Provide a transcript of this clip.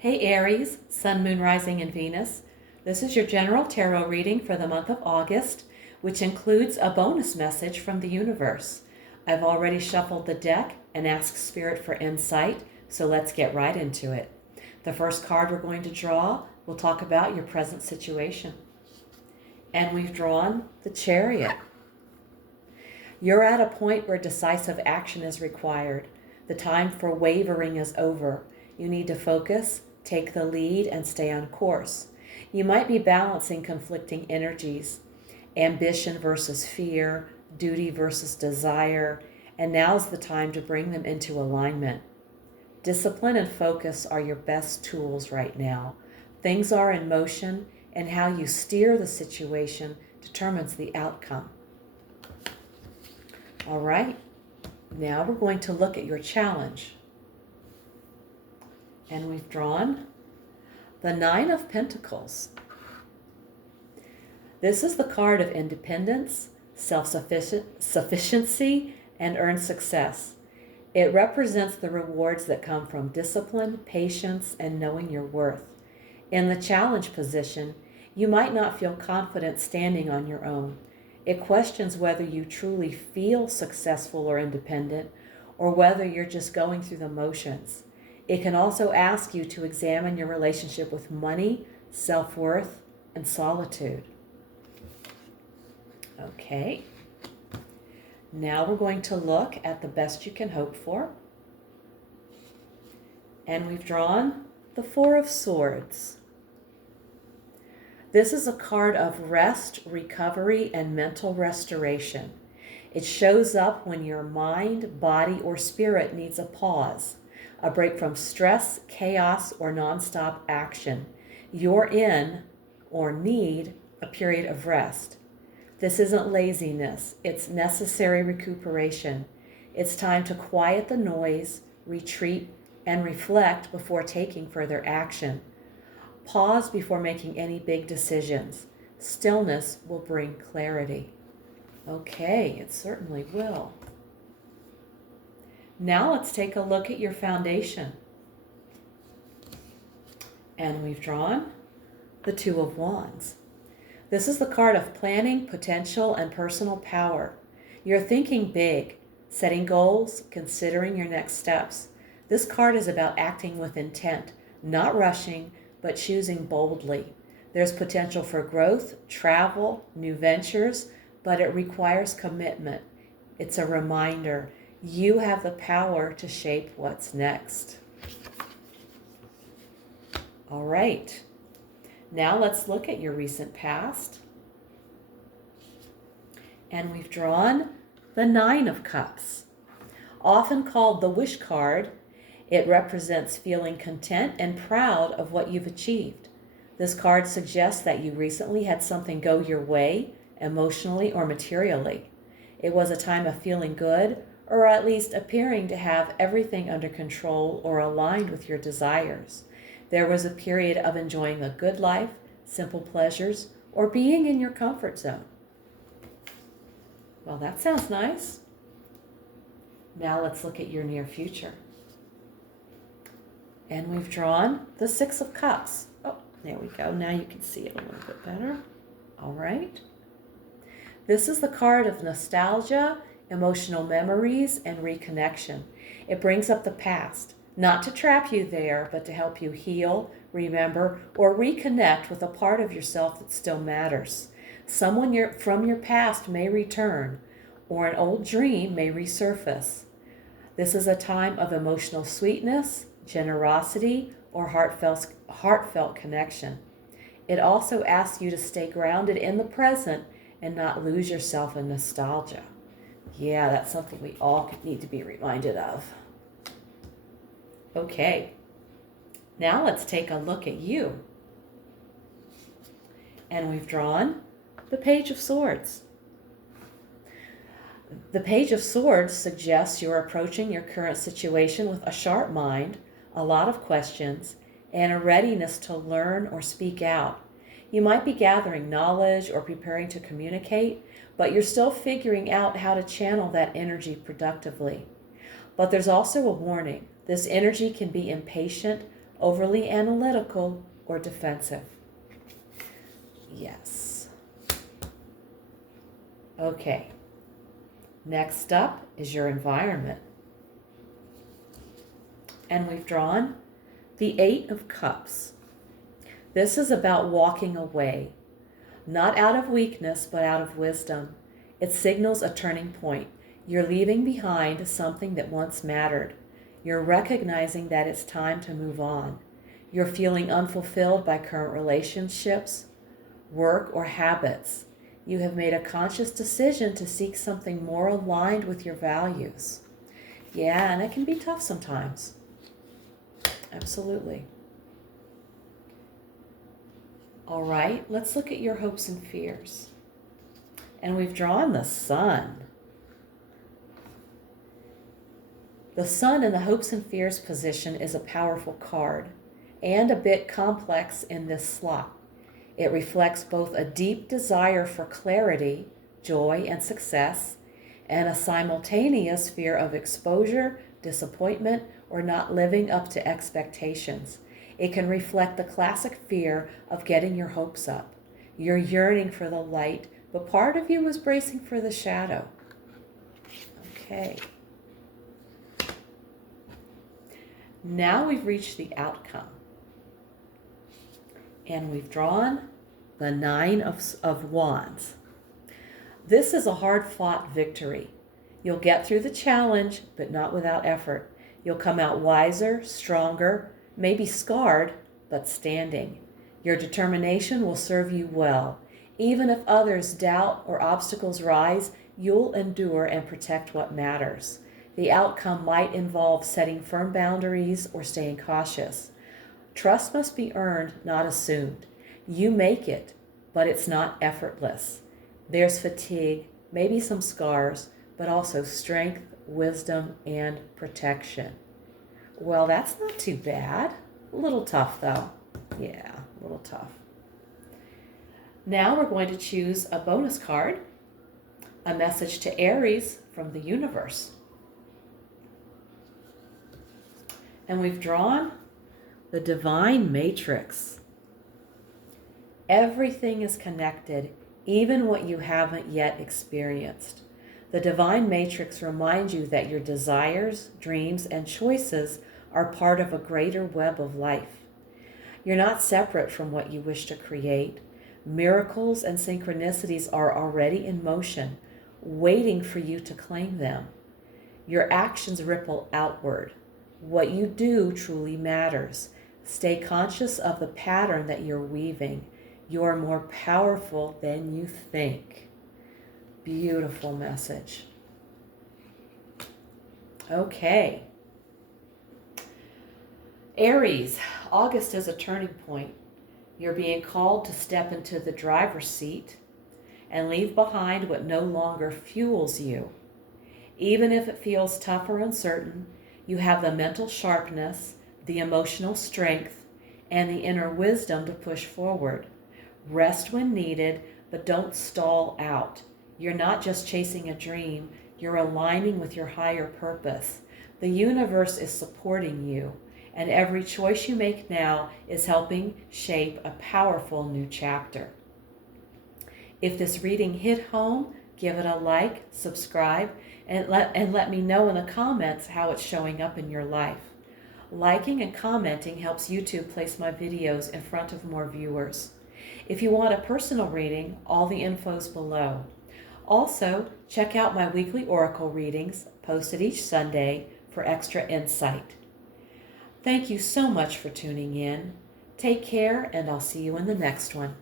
Hey Aries, Sun, Moon, Rising, and Venus. This is your general tarot reading for the month of August, which includes a bonus message from the universe. I've already shuffled the deck and asked Spirit for insight, so let's get right into it. The first card we're going to draw will talk about your present situation. And we've drawn the Chariot. You're at a point where decisive action is required. The time for wavering is over. You need to focus, take the lead, and stay on course. You might be balancing conflicting energies, ambition versus fear, duty versus desire, and now's the time to bring them into alignment. Discipline and focus are your best tools right now. Things are in motion, and how you steer the situation determines the outcome. All right, now we're going to look at your challenge. And we've drawn the Nine of Pentacles. This is the card of independence, self-sufficiency, and earned success. It represents the rewards that come from discipline, patience, and knowing your worth. In the challenge position, you might not feel confident standing on your own. It questions whether you truly feel successful or independent, or whether you're just going through the motions. It can also ask you to examine your relationship with money, self-worth, and solitude. Okay. Now we're going to look at the best you can hope for. And we've drawn the Four of Swords. This is a card of rest, recovery, and mental restoration. It shows up when your mind, body, or spirit needs a pause, a break from stress, chaos, or nonstop action. You're in or need a period of rest. This isn't laziness, it's necessary recuperation. It's time to quiet the noise, retreat, and reflect before taking further action. Pause before making any big decisions. Stillness will bring clarity. Okay, it certainly will. Now let's take a look at your foundation. And we've drawn the Two of Wands. This is the card of planning, potential, and personal power. You're thinking big, setting goals, considering your next steps. This card is about acting with intent, not rushing, but choosing boldly. There's potential for growth, travel, new ventures, but it requires commitment. It's a reminder you have the power to shape what's next. All right. Now let's look at your recent past. And we've drawn the Nine of Cups. Often called the Wish card, it represents feeling content and proud of what you've achieved. This card suggests that you recently had something go your way, emotionally or materially. It was a time of feeling good, or at least appearing to have everything under control or aligned with your desires. There was a period of enjoying a good life, simple pleasures, or being in your comfort zone. Well, that sounds nice. Now let's look at your near future. And we've drawn the Six of Cups. Oh, there we go. Now you can see it a little bit better. All right. This is the card of nostalgia, emotional memories, and reconnection. It brings up the past, not to trap you there, but to help you heal, remember, or reconnect with a part of yourself that still matters. Someone from your past may return, or an old dream may resurface. This is a time of emotional sweetness, generosity, or heartfelt connection. It also asks you to stay grounded in the present and not lose yourself in nostalgia. Yeah, that's something we all need to be reminded of. Okay, now let's take a look at you. And we've drawn the Page of Swords. The Page of Swords suggests you're approaching your current situation with a sharp mind, a lot of questions, and a readiness to learn or speak out. You might be gathering knowledge or preparing to communicate, but you're still figuring out how to channel that energy productively. But there's also a warning. This energy can be impatient, overly analytical, or defensive. Yes. Okay. Next up is your environment. And we've drawn the Eight of Cups. This is about walking away, not out of weakness, but out of wisdom. It signals a turning point. You're leaving behind something that once mattered. You're recognizing that it's time to move on. You're feeling unfulfilled by current relationships, work, or habits. You have made a conscious decision to seek something more aligned with your values. Yeah, and it can be tough sometimes. Absolutely. All right, let's look at your hopes and fears. And we've drawn the Sun. The Sun in the hopes and fears position is a powerful card and a bit complex in this slot. It reflects both a deep desire for clarity, joy, and success, and a simultaneous fear of exposure, disappointment, or not living up to expectations. It can reflect the classic fear of getting your hopes up. You're yearning for the light, but part of you is bracing for the shadow. Okay. Now we've reached the outcome. And we've drawn the Nine of Wands. This is a hard-fought victory. You'll get through the challenge, but not without effort. You'll come out wiser, stronger, maybe scarred, but standing. Your determination will serve you well. Even if others doubt or obstacles rise, you'll endure and protect what matters. The outcome might involve setting firm boundaries or staying cautious. Trust must be earned, not assumed. You make it, but it's not effortless. There's fatigue, maybe some scars, but also strength, wisdom, and protection. Well, that's not too bad. A little tough, though. Yeah, a little tough. Now we're going to choose a bonus card, a message to Aries from the universe. And we've drawn the Divine Matrix. Everything is connected, even what you haven't yet experienced. The Divine Matrix reminds you that your desires, dreams, and choices are part of a greater web of life. You're not separate from what you wish to create. Miracles and synchronicities are already in motion, waiting for you to claim them. Your actions ripple outward. What you do truly matters. Stay conscious of the pattern that you're weaving. You are more powerful than you think. Beautiful message. Okay. Aries, August is a turning point. You're being called to step into the driver's seat and leave behind what no longer fuels you. Even if it feels tough or uncertain, you have the mental sharpness, the emotional strength, and the inner wisdom to push forward. Rest when needed, but don't stall out. You're not just chasing a dream, you're aligning with your higher purpose. The universe is supporting you, and every choice you make now is helping shape a powerful new chapter. If this reading hit home, give it a like, subscribe, and let me know in the comments how it's showing up in your life. Liking and commenting helps YouTube place my videos in front of more viewers. If you want a personal reading, all the info's below. Also, check out my weekly oracle readings posted each Sunday for extra insight. Thank you so much for tuning in. Take care, and I'll see you in the next one.